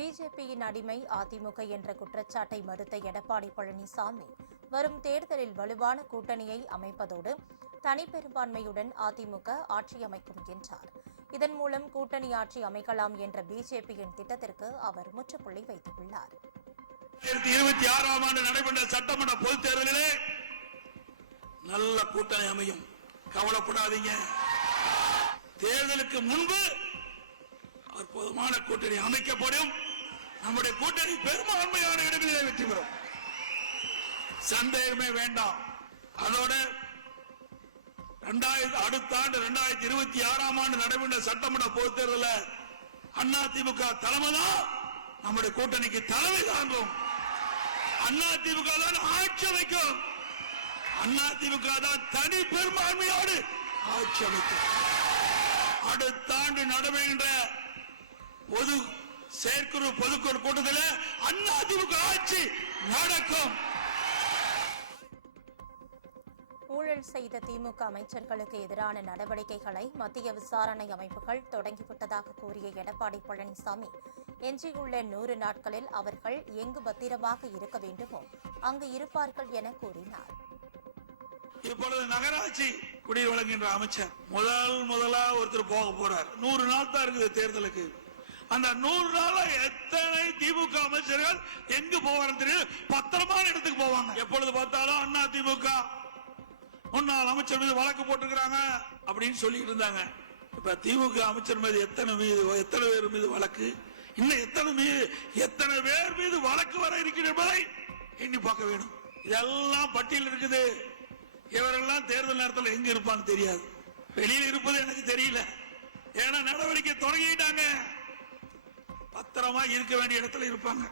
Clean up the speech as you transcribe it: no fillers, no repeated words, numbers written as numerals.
பிஜேபியின் அடிமை அதிமுக என்ற குற்றச்சாட்டை மறுத்த எடப்பாடி பழனிசாமி வரும் தேர்தலில் வலுவான கூட்டணியை அமைப்பதோடு தனிப்பெரும்பான்மையுடன் அதிமுக ஆட்சி அமைக்கும் என்றார். இதன் மூலம் கூட்டணி ஆட்சி அமைக்கலாம் என்ற பிஜேபியின் திட்டத்திற்கு அவர் முற்றுப்புள்ளி வைத்துள்ளார். 2026 ஆண்டு நடைபெற்ற சட்டமன்ற பொதுத் தேர்தலிலே நல்ல கூட்டணி அமையும், கவலைப்படாதீங்க. தேர்தலுக்கு முன்பு அற்புதமான கூட்டணி அமைக்கப்படும். நம்முடைய கூட்டணி பெரும்பான்மையான இடங்களிலே வெற்றி பெறும், சந்தேகமே வேண்டாம். அதோட அடுத்த ஆண்டு 2026 ஆண்டு நடைபெற்ற சட்டமன்ற பொதுத் தேர்தலில் அதிமுக தலைமை தான் நம்முடைய கூட்டணிக்கு தலைமை தாங்கும். அதிமுக தான் ஆட்சி அமைக்கும். அதிமுக தான் தனி பெரும்பான்மையோடு ஆட்சி அமைக்கும். அடுத்த ஆண்டு நடைபெறுகின்ற பொது செயற்குழு பொதுக்குழு கூட்டத்தில் அதிமுக ஆட்சி நடக்கும். ஊழல் செய்த திமுக அமைச்சர்களுக்கு எதிரான நடவடிக்கைகளை மத்திய விசாரணை அமைப்புகள் தொடங்கிவிட்டதாக கூறிய எடப்பாடி பழனிசாமி, எஞ்சியுள்ள 100 நாட்களில் அவர்கள் எங்கு பத்திரமாக இருக்க வேண்டுமோ அங்கு இருப்பார்கள் என கூறினார். இப்பொழுது நகராட்சி குடிநீர் வழங்குகின்ற அமைச்சர் முதலா ஒருத்தர் போக போறார். 100 நாள் தான் இருக்குது தேர்தலுக்கு. அந்த 100 நாள எத்தனை திமுக அமைச்சர்கள் எங்கு போவார் தெரியும், பத்திரமான இடத்துக்கு போவாங்க. எப்பொழுது பார்த்தாலும் அதிமுக முன்னாள் அமைச்சர் மீது வழக்கு போட்டிருக்கிறாங்க அப்படின்னு சொல்லிட்டு இருந்தாங்க. இப்ப திமுக அமைச்சர் மீது எத்தனை பேர் மீது வழக்கு, இன்னும் எத்தனை பேர் மீது வழக்கு வர இருக்கிறது என்பதை எண்ணி பார்க்க வேண்டும். இதெல்லாம் பட்டியல் இருக்குது. இவரெல்லாம் தேர்தல் நேரத்தில் எங்க இருப்பான்னு தெரியாது, வெளியில் இருப்பது எனக்கு தெரியல. ஏன்னா நடவடிக்கை தொடங்கிட்டாங்க, பத்திரமா இருக்க வேண்டிய இடத்துல இருப்பாங்க.